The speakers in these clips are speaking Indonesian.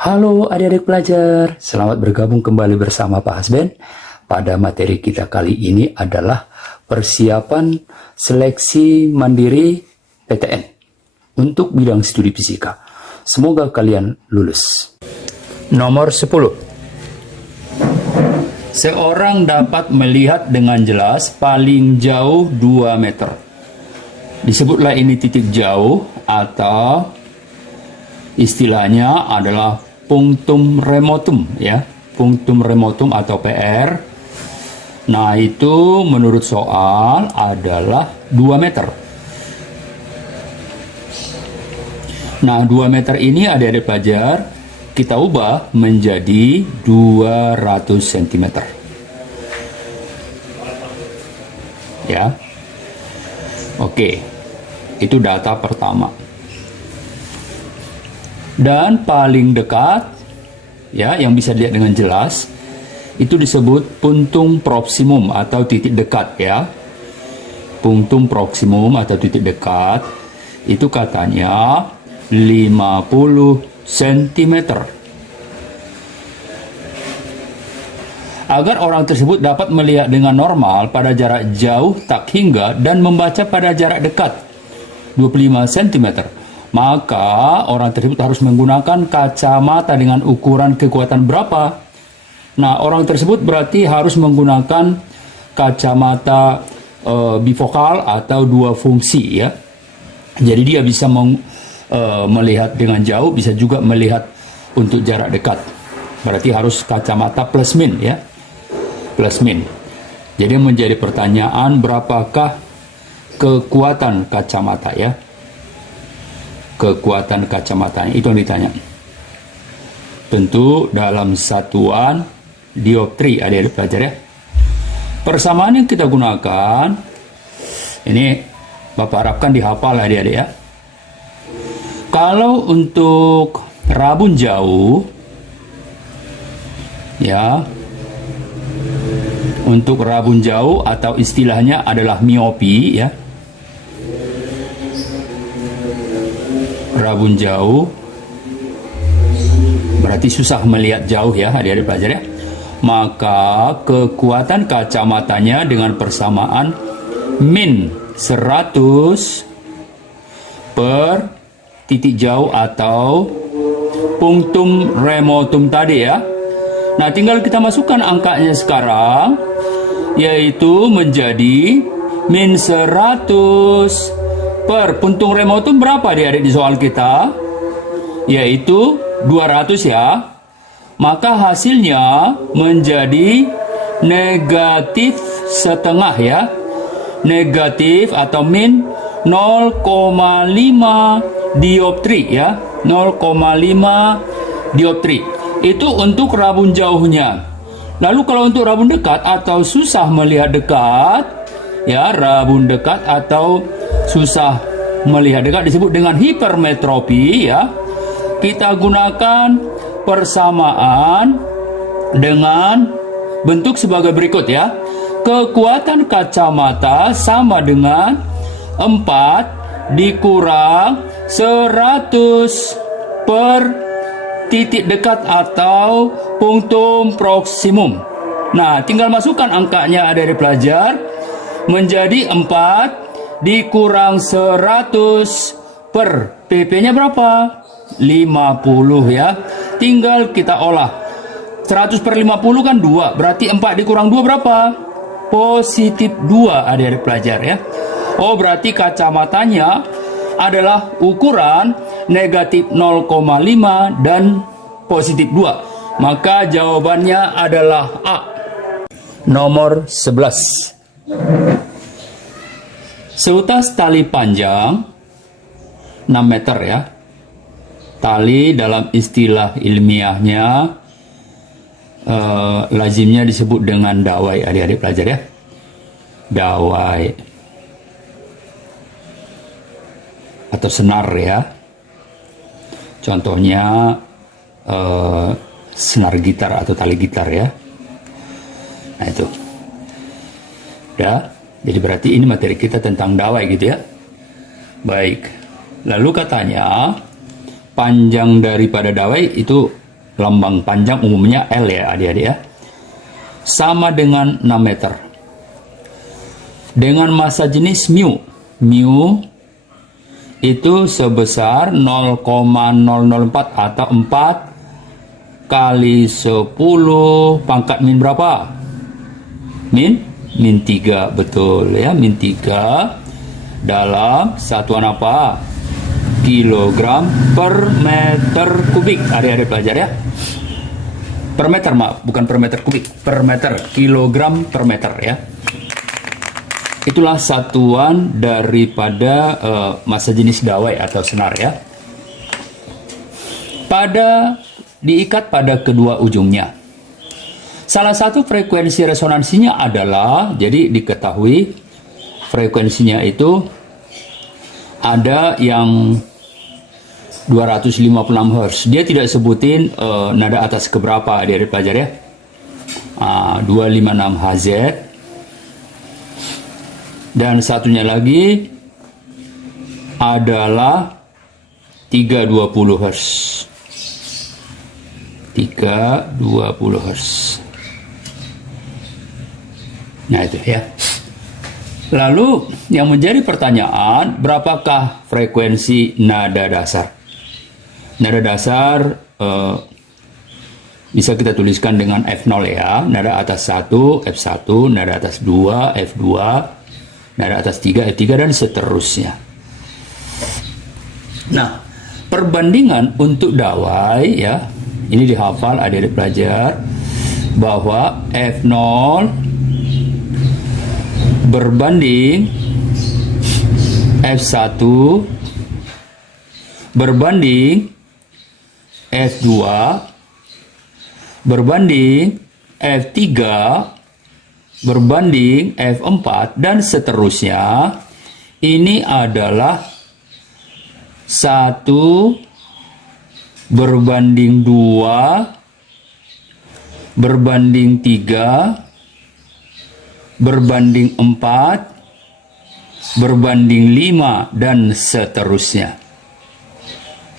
Halo adik-adik pelajar, selamat bergabung kembali bersama Pak Hasben. Pada materi kita kali ini adalah persiapan seleksi mandiri PTN untuk bidang studi fisika. Semoga kalian lulus. Nomor 10. Seorang dapat melihat dengan jelas paling jauh 2 meter. Disebutlah ini titik jauh atau istilahnya adalah punctum remotum, ya, punctum remotum atau PR. Nah, itu menurut soal adalah 2 meter. Nah, 2 meter ini adik-adik pelajar kita ubah menjadi 200 cm. Ya. Oke. Itu data pertama. Dan paling dekat, ya, yang bisa dilihat dengan jelas, itu disebut punctum proximum atau titik dekat, ya. Punctum proximum atau titik dekat, itu katanya 50 cm. Agar orang tersebut dapat melihat dengan normal pada jarak jauh tak hingga dan membaca pada jarak dekat 25 cm. Maka orang tersebut harus menggunakan kacamata dengan ukuran kekuatan berapa? Nah, orang tersebut berarti harus menggunakan kacamata bifokal atau dua fungsi, ya. Jadi dia bisa melihat dengan jauh, bisa juga melihat untuk jarak dekat. Berarti harus kacamata plus min, ya. Plus min. Jadi menjadi pertanyaan, berapakah kekuatan kacamata, ya? Kekuatan kacamatanya itu yang ditanya. Tentu dalam satuan dioptri, adik-adik pelajar, ya. Persamaan yang kita gunakan ini Bapak harapkan dihafal, adik-adik, ya. Kalau untuk rabun jauh, ya, untuk rabun jauh atau istilahnya adalah miopi, ya. Rabun jauh berarti susah melihat jauh, ya, adik-adik pelajar, ya. Maka kekuatan kacamatanya dengan persamaan min 100 per titik jauh atau punctum remotum tadi, ya. Nah, tinggal kita masukkan angkanya sekarang, yaitu menjadi min 100 per punctum remotum berapa adik-adik di soal kita? Yaitu 200, ya. Maka hasilnya menjadi negatif setengah, ya. Negatif atau min 0,5 dioptri, ya. 0,5 dioptri. Itu untuk rabun jauhnya. Lalu kalau untuk rabun dekat atau susah melihat dekat, ya, rabun dekat atau susah melihat dekat disebut dengan hipermetropi, ya. Kita gunakan persamaan dengan bentuk sebagai berikut, ya. Kekuatan kacamata sama dengan 4 dikurang 100 per titik dekat atau punctum proximum. Nah, tinggal masukkan angkanya adik-adik pelajar menjadi 4 dikurang 100 per PP-nya berapa? 50, ya. Tinggal kita olah. 100 per 50 kan 2. Berarti 4 dikurang 2 berapa? Positif 2, adik-adik pelajar, ya. Oh, berarti kacamatanya adalah ukuran negatif 0,5 dan positif 2. Maka jawabannya adalah A. Nomor 11. Seutas tali panjang 6 meter, ya. Tali dalam istilah ilmiahnya lazimnya disebut dengan dawai, adik-adik pelajar, ya. Dawai atau senar, ya. Contohnya senar gitar atau tali gitar, ya. Nah, itu. Udah. Jadi berarti ini materi kita tentang dawai, gitu, ya. Baik. Lalu katanya panjang daripada dawai itu lambang panjang umumnya L ya adik-adik ya, sama dengan 6 meter. Dengan massa jenis mu itu sebesar 0,004 atau 4 kali 10 pangkat min berapa? Min 3, betul ya, min 3 dalam satuan apa? Kilogram per meter kubik. Adik-adik belajar ya. Per meter, maaf, bukan per meter kubik, per meter, kilogram per meter ya. Itulah satuan daripada massa jenis dawai atau senar ya. Diikat pada kedua ujungnya. Salah satu frekuensi resonansinya adalah, jadi diketahui frekuensinya itu ada yang 256 Hz. Dia tidak sebutin nada atas keberapa, dia pelajar ya. 256 Hz. Dan satunya lagi adalah 320 Hz. 320 Hz. Nah itu ya. Lalu yang menjadi pertanyaan, berapakah frekuensi nada dasar? Nada dasar bisa kita tuliskan dengan F0 ya. Nada atas 1, F1, nada atas 2, F2, nada atas 3, F3, dan seterusnya. Nah, perbandingan untuk dawai ya, ini dihafal adik-adik pelajar, bahwa F0 berbanding F1 berbanding F2 berbanding F3 berbanding F4 dan seterusnya. Ini adalah 1 berbanding 2 berbanding 3 berbanding 4 berbanding 5 dan seterusnya.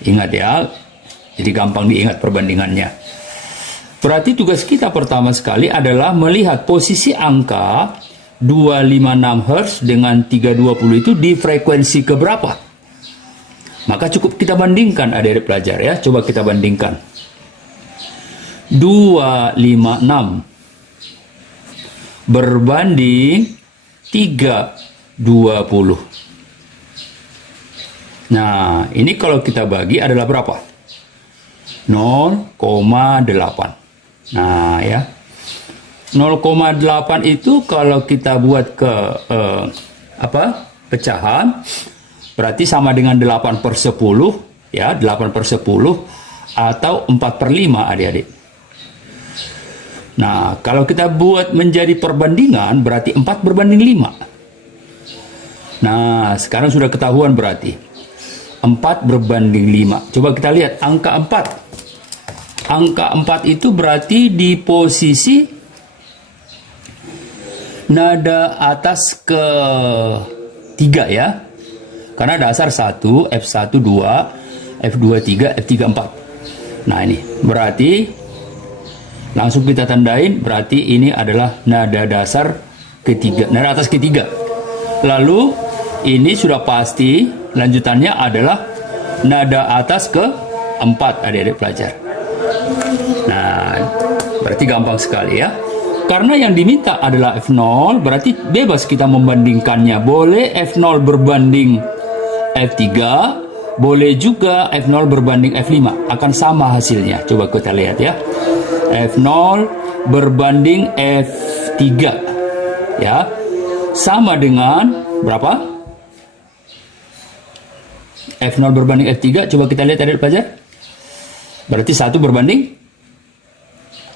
Ingat ya, jadi gampang diingat perbandingannya. Berarti tugas kita pertama sekali adalah melihat posisi angka 256 Hz dengan 320 itu di frekuensi keberapa. Maka cukup kita bandingkan adik-adik pelajar ya. Coba kita bandingkan. 256 berbanding 320. Nah, ini kalau kita bagi adalah berapa? 0,8. Nah ya, 0,8 itu kalau kita buat ke pecahan, berarti sama dengan 8/10 ya, 8/10 atau 4/5 adik-adik. Nah, kalau kita buat menjadi perbandingan berarti 4 berbanding 5. Nah, sekarang sudah ketahuan berarti 4 berbanding 5. Coba kita lihat angka 4. Angka 4 itu berarti di posisi nada atas ke 3 ya. Karena dasar 1, F1, 2, F2, 3, F3, 4. Nah ini, berarti langsung kita tandain, berarti ini adalah nada dasar ketiga, nada atas ketiga. Lalu ini sudah pasti lanjutannya adalah nada atas ke 4 adik-adik pelajar. Nah, berarti gampang sekali ya. Karena yang diminta adalah F0, berarti bebas kita membandingkannya. Boleh F0 berbanding F3, boleh juga F0 berbanding F5. Akan sama hasilnya. Coba kita lihat ya. F0 berbanding F3. Ya. Sama dengan berapa? F0 berbanding F3. Coba kita lihat adik pelajar. Berarti 1 berbanding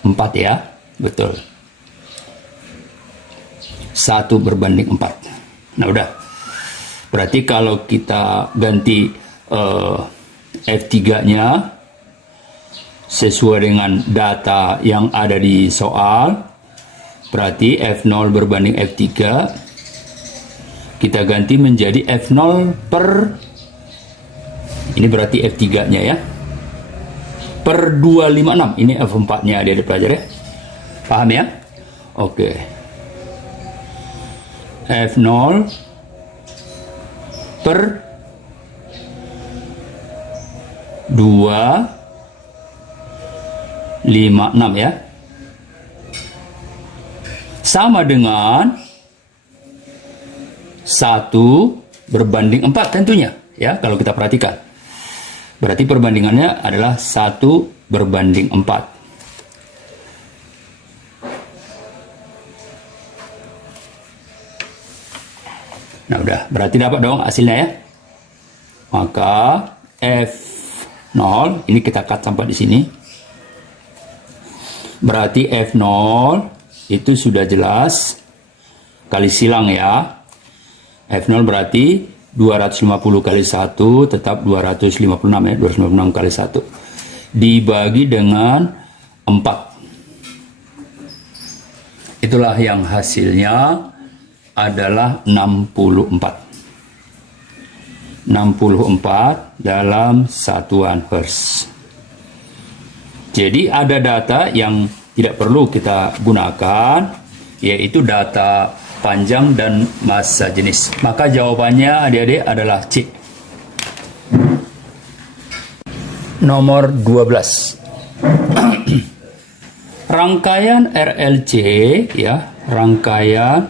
4 ya. Betul. 1 berbanding 4. Nah udah. Berarti kalau kita ganti F3-nya sesuai dengan data yang ada di soal, berarti F0 berbanding F3 kita ganti menjadi F0 per, ini berarti F3-nya ya. per 256. Ini F4-nya adik-adik pelajar ya. Paham ya? Oke. F0 per 256 ya. Sama dengan 1 berbanding 4 tentunya ya, kalau kita perhatikan. Berarti perbandingannya adalah 1 berbanding 4. Nah udah, berarti dapat dong hasilnya ya. Maka F0 ini kita cut sampai di sini. Berarti F0 itu sudah jelas kali silang ya. F0 berarti 250 kali 1 tetap 256 ya, 256 kali 1 dibagi dengan 4. Itulah yang hasilnya adalah 64. 64 dalam satuan Hertz. Jadi ada data yang tidak perlu kita gunakan, yaitu data panjang dan massa jenis. Maka jawabannya adik-adik adalah C. Nomor 12. Rangkaian RLC ya, rangkaian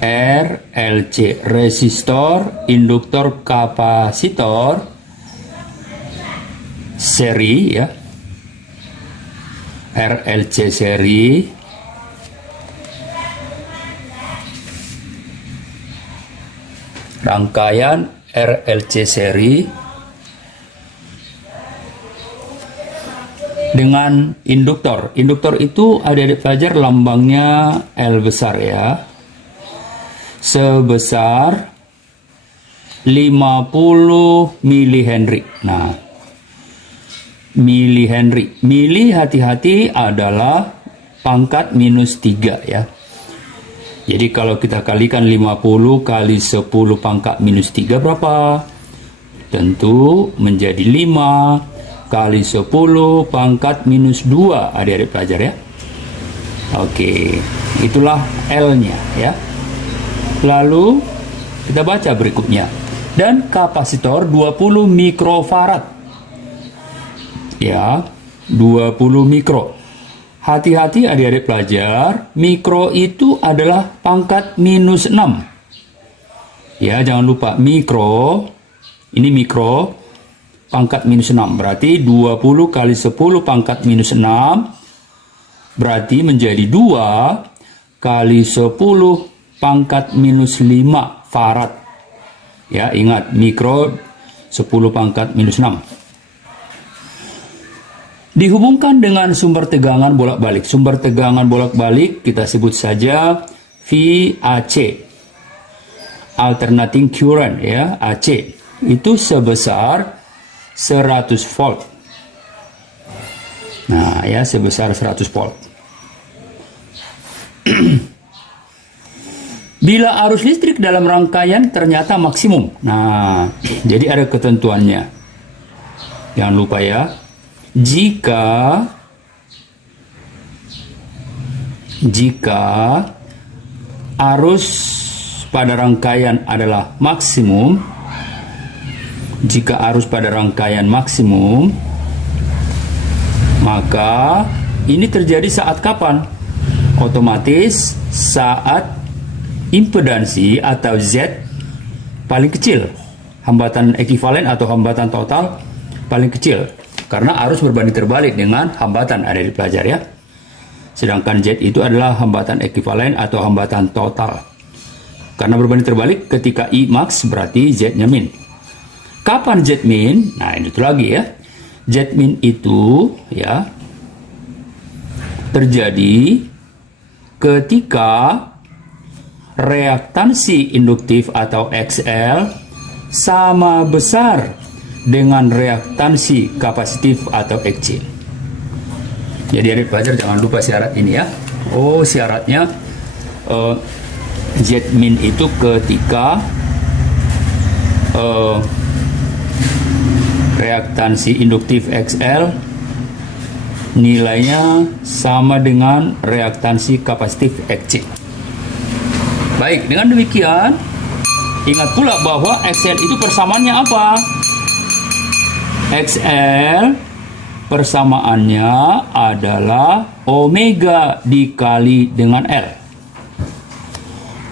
RLC, resistor, induktor, kapasitor seri ya, RLC seri rangkaian RLC seri dengan induktor. Induktor itu adik-adik pelajar lambangnya L besar ya, sebesar 50 milihenry. Nah, milihenry, mili hati-hati adalah pangkat minus 3 ya. Jadi kalau kita kalikan 50 kali 10 pangkat minus 3 berapa? Tentu menjadi 5 kali 10 pangkat minus 2 adik-adik pelajar ya. Oke, itulah L-nya ya. Lalu kita baca berikutnya. Dan kapasitor 20 mikrofarad. Ya, 20 mikro. Hati-hati adik-adik pelajar, mikro itu adalah pangkat minus 6. Ya, jangan lupa mikro. Ini mikro pangkat minus 6. Berarti 20 kali 10 pangkat minus 6 berarti menjadi 2 kali 10 pangkat minus 5 farad. Ya, ingat mikro 10 pangkat minus 6. Dihubungkan dengan sumber tegangan bolak-balik. Sumber tegangan bolak-balik kita sebut saja VAC. Alternating current ya, AC. Itu sebesar 100 volt. Nah, ya sebesar 100 volt. Bila arus listrik dalam rangkaian ternyata maksimum. Nah, jadi ada ketentuannya. Jangan lupa ya. Jika arus pada rangkaian adalah maksimum, maka ini terjadi saat kapan? Otomatis saat impedansi atau Z paling kecil, hambatan ekivalen atau hambatan total paling kecil, karena arus berbanding terbalik dengan hambatan ada di pelajar ya. Sedangkan Z itu adalah hambatan ekivalen atau hambatan total. Karena berbanding terbalik, ketika I max berarti Z-nya min. Kapan Z min? Nah, itu lagi ya. Z min itu ya terjadi ketika reaktansi induktif atau XL sama besar dengan reaktansi kapasitif atau XC. Jadi adik pelajar jangan lupa syarat ini ya. Oh, syaratnya Z min itu ketika reaktansi induktif XL nilainya sama dengan reaktansi kapasitif XC. Baik, dengan demikian ingat pula bahwa XL itu persamaannya apa? XL persamaannya adalah omega dikali dengan L.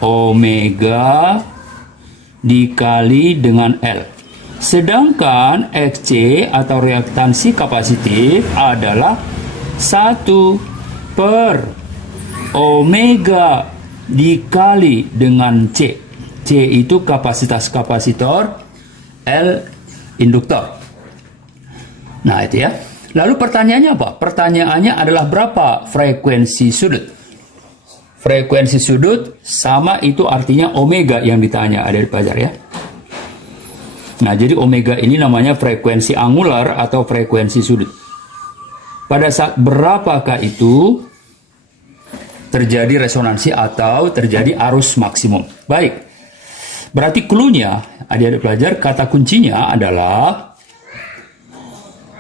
Omega dikali dengan L. Sedangkan XC atau reaktansi kapasitif adalah 1 per omega dikali dengan C. C itu kapasitas kapasitor, L induktor. Nah itu ya. Lalu pertanyaannya apa? Pertanyaannya adalah berapa frekuensi sudut? Frekuensi sudut sama itu artinya omega yang ditanya, adik pelajar ya. Nah, jadi omega ini namanya frekuensi angular atau frekuensi sudut. Pada saat berapakah itu terjadi resonansi atau terjadi arus maksimum? Baik, berarti clue-nya, adik-adik pelajar, kata kuncinya adalah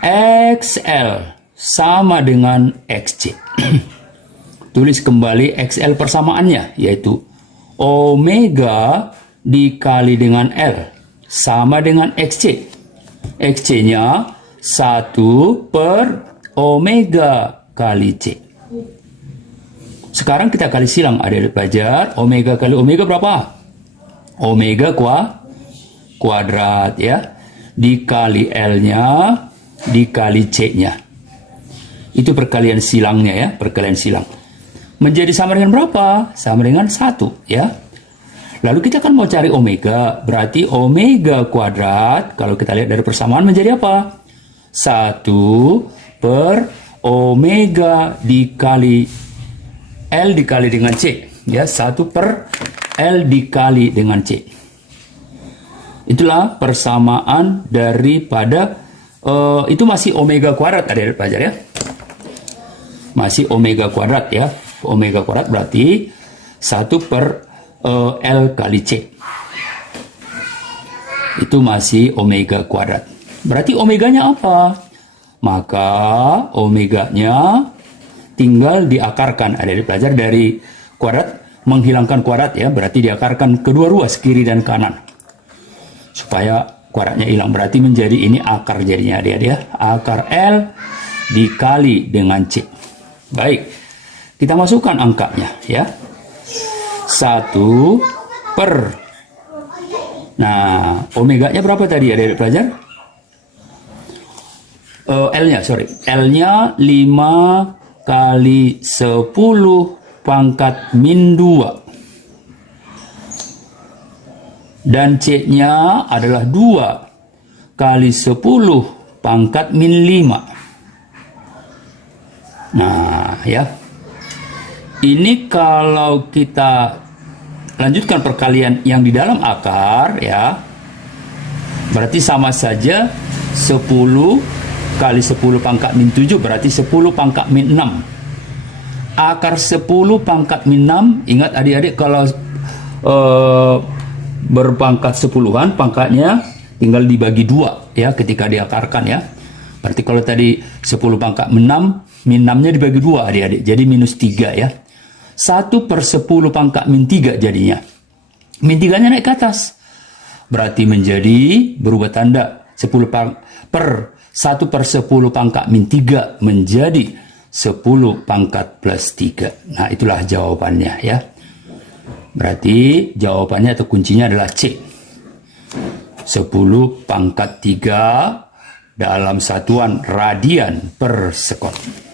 XL sama dengan XC. Tulis kembali XL persamaannya, yaitu omega dikali dengan L sama dengan XC. XC-nya 1 per omega kali C. Sekarang kita kali silang, adik-adik pelajar. Omega kali omega berapa? Omega kuadrat ya. Dikali L-nya, dikali C-nya. Itu perkalian silangnya ya, perkalian silang. Menjadi sama dengan berapa? Sama dengan 1 ya. Lalu kita kan mau cari omega, berarti omega kuadrat, kalau kita lihat dari persamaan menjadi apa? 1 per omega dikali L dikali dengan C. Ya, 1 per L dikali dengan C. Itulah persamaan daripada, itu masih omega kuadrat, adik-adik pelajar ya. Masih omega kuadrat ya. Omega kuadrat berarti 1 per L kali C. Itu masih omega kuadrat. Berarti omeganya apa? Maka omeganya tinggal diakarkan, adik-adik pelajar, dari kuadrat menghilangkan kuadrat ya. Berarti diakarkan kedua ruas kiri dan kanan supaya kuadratnya hilang. Berarti menjadi ini akar jadinya, adik-adik ya. Akar L dikali dengan C. Baik, kita masukkan angkanya ya. 1 per, nah omeganya berapa tadi adik-adik pelajar? L-nya, sorry, L-nya 5 kali 10 pangkat min 2 dan C-nya adalah 2 kali 10 pangkat min 5. Nah ya, ini kalau kita lanjutkan perkalian yang di dalam akar ya, berarti sama saja 10 kali 10 pangkat min 7 berarti 10 pangkat min 6. Akar 10 pangkat min 6, ingat adik-adik kalau berpangkat 10-an, pangkatnya tinggal dibagi 2 ya ketika diakarkan ya. Berarti kalau tadi 10 pangkat min 6, min 6-nya dibagi 2 adik-adik, jadi minus 3 ya. 1 per 10 pangkat min 3 jadinya. Min 3-nya naik ke atas. Berarti menjadi berubah tanda 1 per 10 pangkat min 3 menjadi 10 pangkat plus 3. Nah itulah jawabannya ya. Berarti jawabannya atau kuncinya adalah C. 10 pangkat 3 dalam satuan radian per sekon.